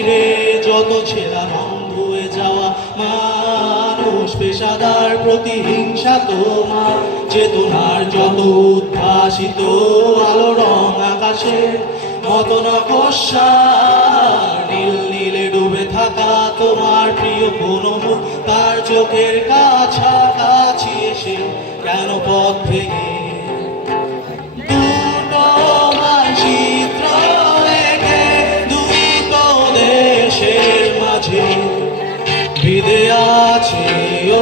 ঘিরে যত ছেঁড়া রং ধুয়ে যাওয়া মানুষ, পেশাদার প্রতিহিংসা তোমার চেতনার যত উদ্ভাসিত আলো রং আকাশের মতো নকশা, নীল নীলে ডুবে থাকা তোমার প্রিয় কোনো মুখ তার চোখের কাছাকাছি এসে কেন পথ ভেঙে দুটো মানচিত্র এঁকে দুটো দেশের মাঝে বিধে আছে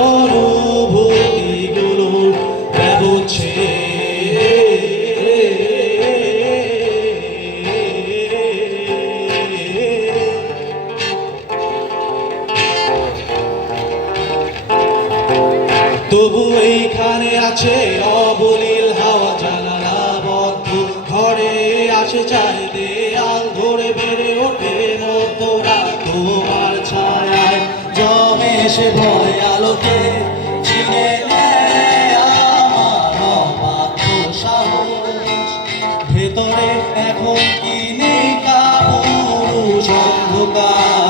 অনুভূতিগুলোর ব্যবচ্ছেদ। তবু এইখানে আছে অবলীল হাওয়া, জানালা বদ্ধ ঘরে আসে যায় দেয়াল ধরে বেড়ে ওঠে মধ্যরাত তোমার ছায়ায় জমে সে ভয় আলোকে চিনে নেয় আমার অবাধ্য সাহস। ভেতরে এখন কি নেই কাপুরুষ অন্ধকার